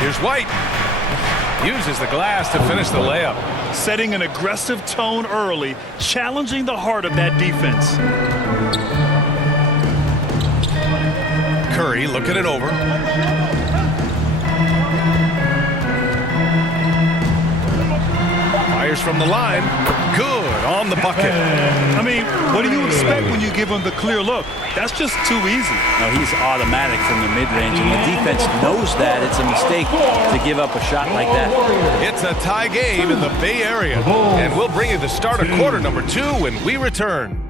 Here's White. Uses the glass to finish the layup. Setting an aggressive tone early, challenging the heart of that defense. Curry looking it over. Fires from the line. Good on the bucket. I mean, what do you expect when you give him the clear look? That's just too easy. No, he's automatic from the mid-range, and the defense knows that. It's a mistake to give up a shot like that. It's a tie game in the Bay Area, and we'll bring you the start of quarter number 2 when we return.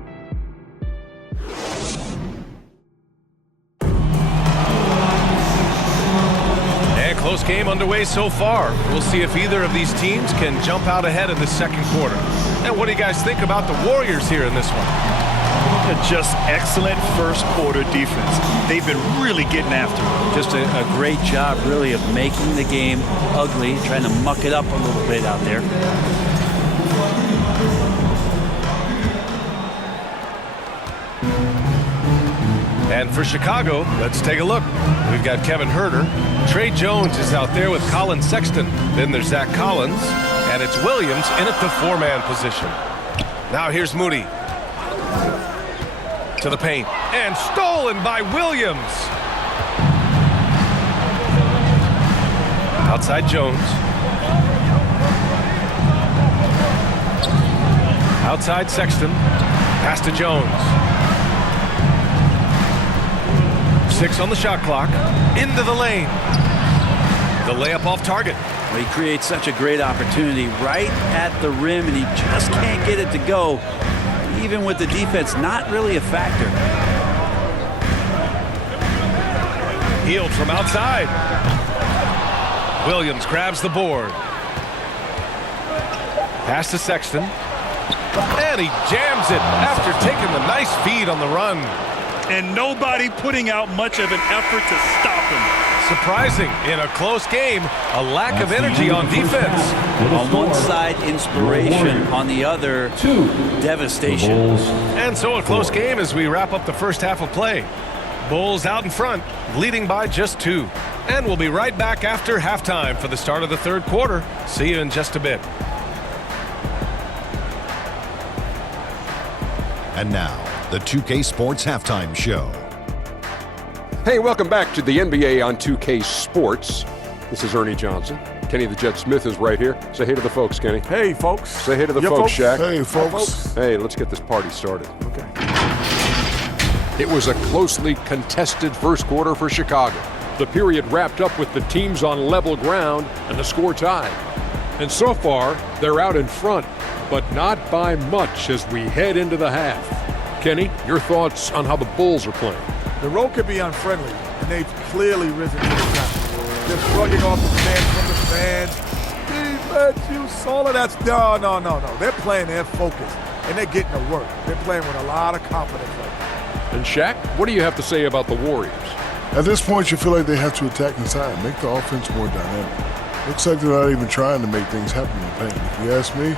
Close game underway so far. We'll see if either of these teams can jump out ahead in the second quarter. And what do you guys think about the Warriors here in this one? Just excellent first quarter defense. They've been really getting after it. Just a great job, really, of making the game ugly, trying to muck it up a little bit out there. And for Chicago, let's take a look. We've got Kevin Huerter. Trey Jones is out there with Colin Sexton. Then there's Zach Collins. And it's Williams in at the 4-man position. Now here's Moody. To the paint. And stolen by Williams. Outside Jones. Outside Sexton. Pass to Jones. 6 on the shot clock. Into the lane. The layup off target. Well, he creates such a great opportunity right at the rim, and he just can't get it to go, even with the defense not really a factor. Healed from outside. Williams grabs the board. Pass to Sexton. And he jams it after taking the nice feed on the run. And nobody putting out much of an effort to stop him. Surprising in a close game, a lack of energy on defense. On one side, inspiration. On the other, devastation. And so a close game as we wrap up the first half of play. Bulls out in front, leading by just 2. And we'll be right back after halftime for the start of the third quarter. See you in just a bit. And now, the 2K Sports Halftime Show. Hey, welcome back to the NBA on 2K Sports. This is Ernie Johnson. Kenny the Jet Smith is right here. Say hey to the folks, Kenny. Hey, folks. Say hey to the folks, Shaq. Hey, folks. Hey, let's get this party started. Okay. It was a closely contested first quarter for Chicago. The period wrapped up with the teams on level ground and the score tied. And so far, they're out in front, but not by much as we head into the half. Kenny, your thoughts on how the Bulls are playing? The road could be unfriendly, and they've clearly risen to the top. They're shrugging off the demand from the fans. Defense, you solid. That's no. They're playing their focus, and they're getting to work. They're playing with a lot of confidence right now. And Shaq, what do you have to say about the Warriors? At this point, you feel like they have to attack inside, make the offense more dynamic. Looks like they're not even trying to make things happen in the paint. If you ask me,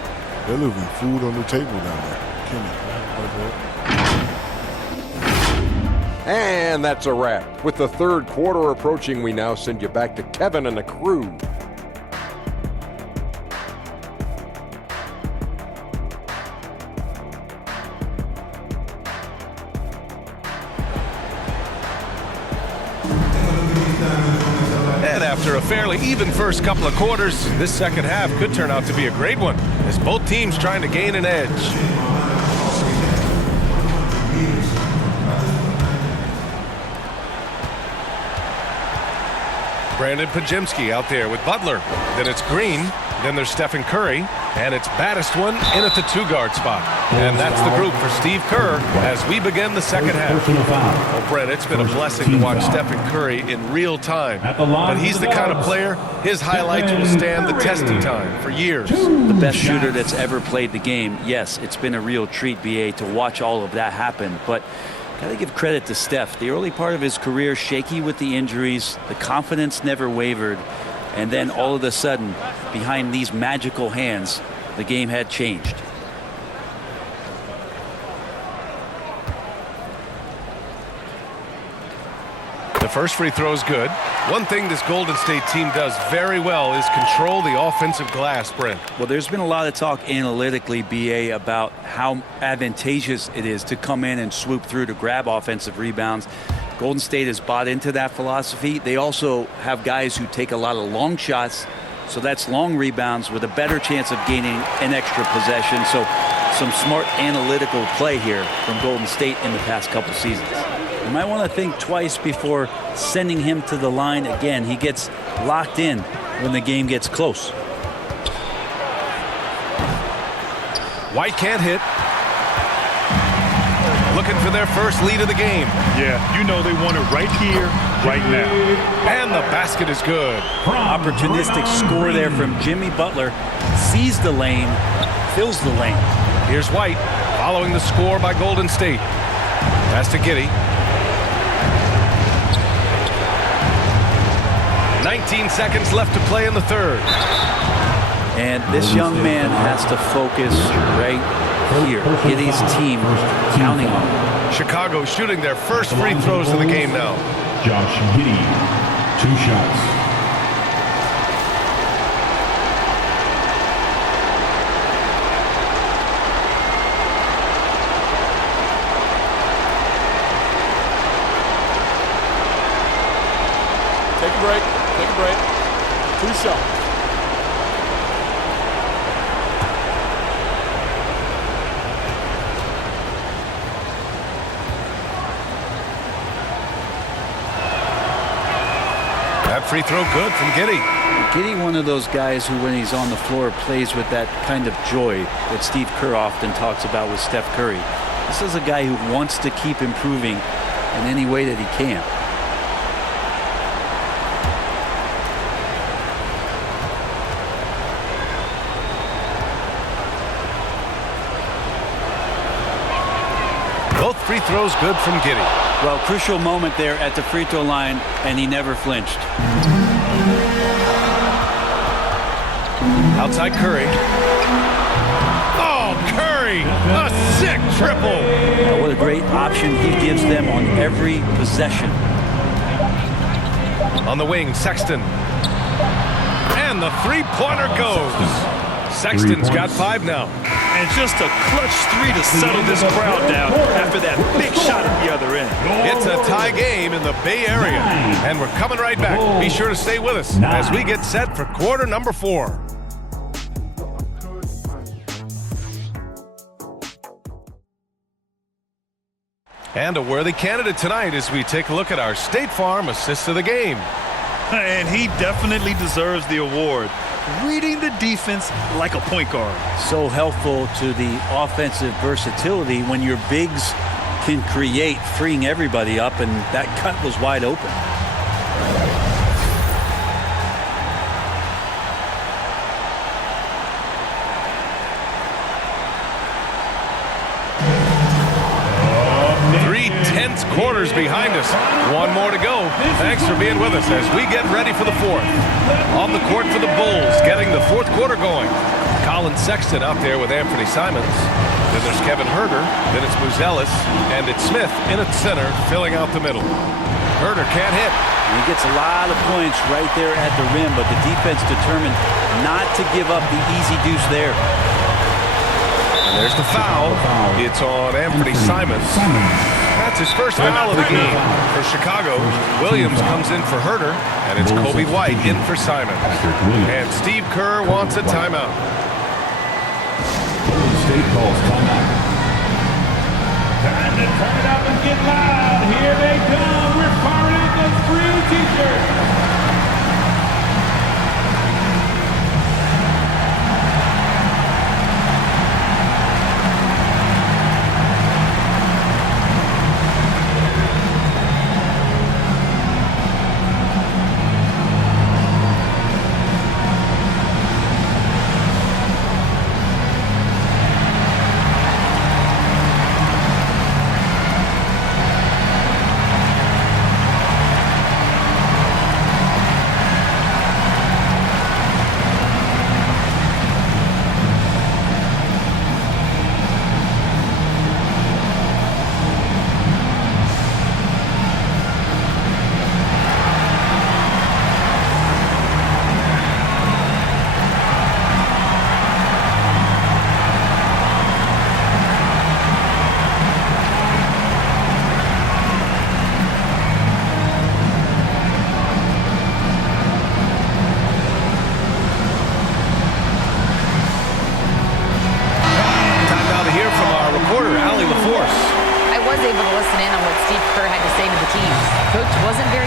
they're leaving food on the table down there. Kenny, And that's a wrap. With the third quarter approaching, we now send you back to Kevin and the crew. And after a fairly even first couple of quarters, this second half could turn out to be a great one, as both teams trying to gain an edge. Brandon Pajemski out there with Butler. Then it's Green. Then there's Stephen Curry. And it's baddest one in at the 2-guard spot. And that's the group for Steve Kerr as we begin the second half. Well, Brent, it's been a blessing to watch Stephen Curry in real time. But he's the kind of player, his highlights will stand the test of time for years. The best shooter that's ever played the game. Yes, it's been a real treat, BA, to watch all of that happen. But gotta give credit to Steph. The early part of his career, shaky with the injuries, the confidence never wavered, and then all of a sudden, behind these magical hands, the game had changed. The first free throw is good. One thing this Golden State team does very well is control the offensive glass, Brent. Well, there's been a lot of talk analytically, BA, about how advantageous it is to come in and swoop through to grab offensive rebounds. Golden State has bought into that philosophy. They also have guys who take a lot of long shots, so that's long rebounds with a better chance of gaining an extra possession. So some smart analytical play here from Golden State in the past couple seasons. You might want to think twice before sending him to the line again. He gets locked in when the game gets close. White can't hit. Looking for their first lead of the game. Yeah, you know they want it right here, right now. And the basket is good. Opportunistic score there from Jimmy Butler. Sees the lane, fills the lane. Here's White following the score by Golden State. Pass to Giddey. 19 seconds left to play in the third. And this young man has to focus right here. Giddey's team counting on him. Chicago shooting their first free throws of the game now. Josh Giddey, 2 shots. Take a break. Take a break. 2 shots. That free throw good from Giddey. Giddey, one of those guys who, when he's on the floor, plays with that kind of joy that Steve Kerr often talks about with Steph Curry. This is a guy who wants to keep improving in any way that he can. Both free throws good from Giddey. Well, crucial moment there at the free throw line, and he never flinched. Outside Curry. Oh, Curry! A sick triple! What a great option he gives them on every possession. On the wing, Sexton. And the three-pointer goes. Sexton's got 5 now. And just a clutch 3 to settle this crowd down after that big shot at the other end. It's a tie game in the Bay Area. And we're coming right back. Be sure to stay with us as we get set for quarter number 4. And a worthy candidate tonight as we take a look at our State Farm assist of the game. And he definitely deserves the award. Reading the defense like a point guard. So helpful to the offensive versatility when your bigs can create, freeing everybody up, and that cut was wide open. Quarters behind us. 1 more to go. Thanks for being with us as we get ready for the 4th. On the court for the Bulls, getting the 4th quarter going. Colin Sexton out there with Anthony Simons. Then there's Kevin Herter. Then it's Muzelis. And it's Smith in at center, filling out the middle. Herter can't hit. He gets a lot of points right there at the rim, but the defense determined not to give up the easy deuce there. And there's the foul. It's on Anthony Simons. That's his first foul of the game for Chicago. Williams comes in for Herter, and it's Kobe White in for Simons. And Steve Kerr wants a timeout. State calls timeout. Time to turn it up and get loud. Here they come. We're firing up the free t-shirts.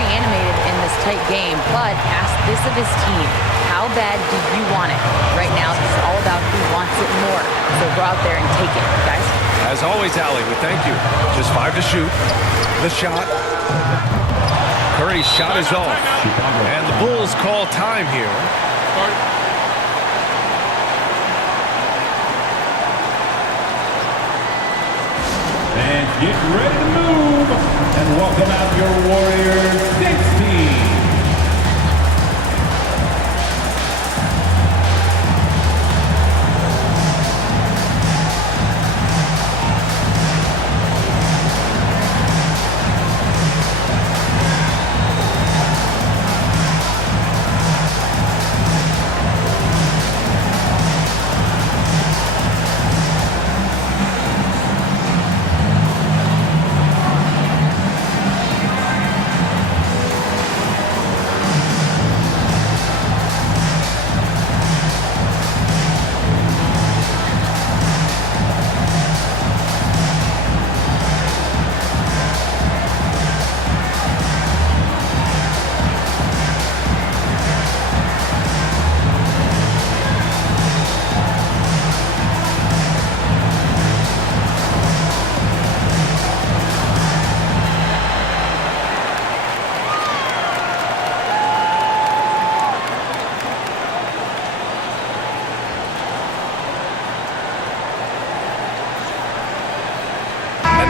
very animated in this tight game, but asked this of his team. How bad do you want it? Right now, this is all about who wants it more. So go out there and take it, guys. As always, Allie, we thank you. Just 5 to shoot. The shot. Curry's shot is off. And the Bulls call time here. And get ready to move. And welcome out your Warriors 16.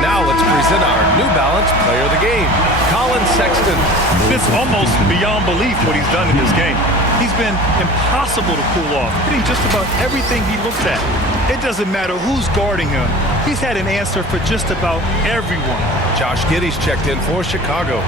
Now let's present our New Balance Player of the Game, Colin Sexton. It's almost beyond belief what he's done in this game. He's been impossible to pull off, hitting just about everything he looked at. It doesn't matter who's guarding him. He's had an answer for just about everyone. Josh Giddey's checked in for Chicago.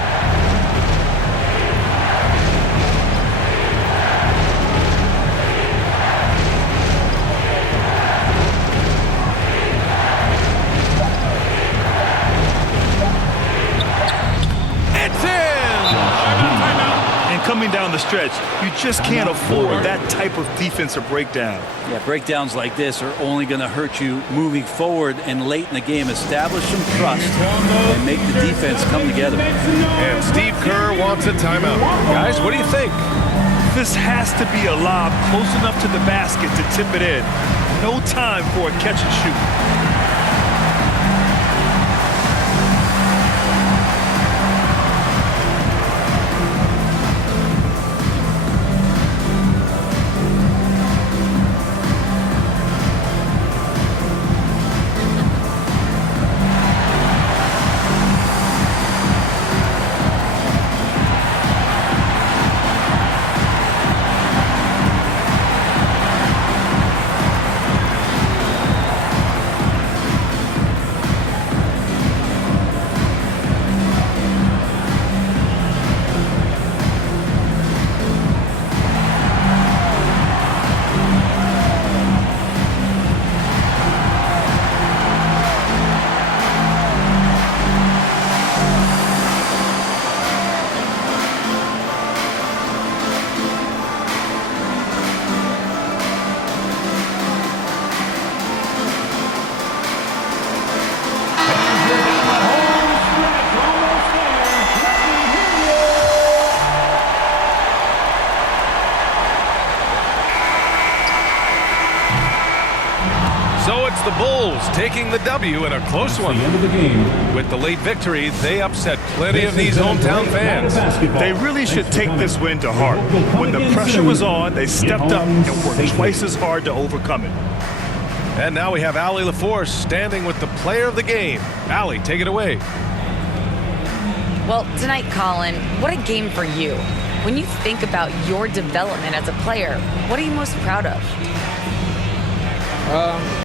Coming down the stretch, you just can't afford that type of defensive breakdown. Yeah, breakdowns like this are only going to hurt you moving forward and late in the game. Establish some trust and make the defense come together. And Steve Kerr wants a timeout. Guys, what do you think? This has to be a lob close enough to the basket to tip it in. No time for a catch and shoot. So it's the Bulls taking the W in a close one. With the late victory, they upset plenty of these hometown fans. They really should take this win to heart. When the pressure was on, they stepped up and worked twice as hard to overcome it. And now we have Allie LaForce standing with the player of the game. Allie, take it away. Well, tonight, Colin, what a game for you. When you think about your development as a player, what are you most proud of?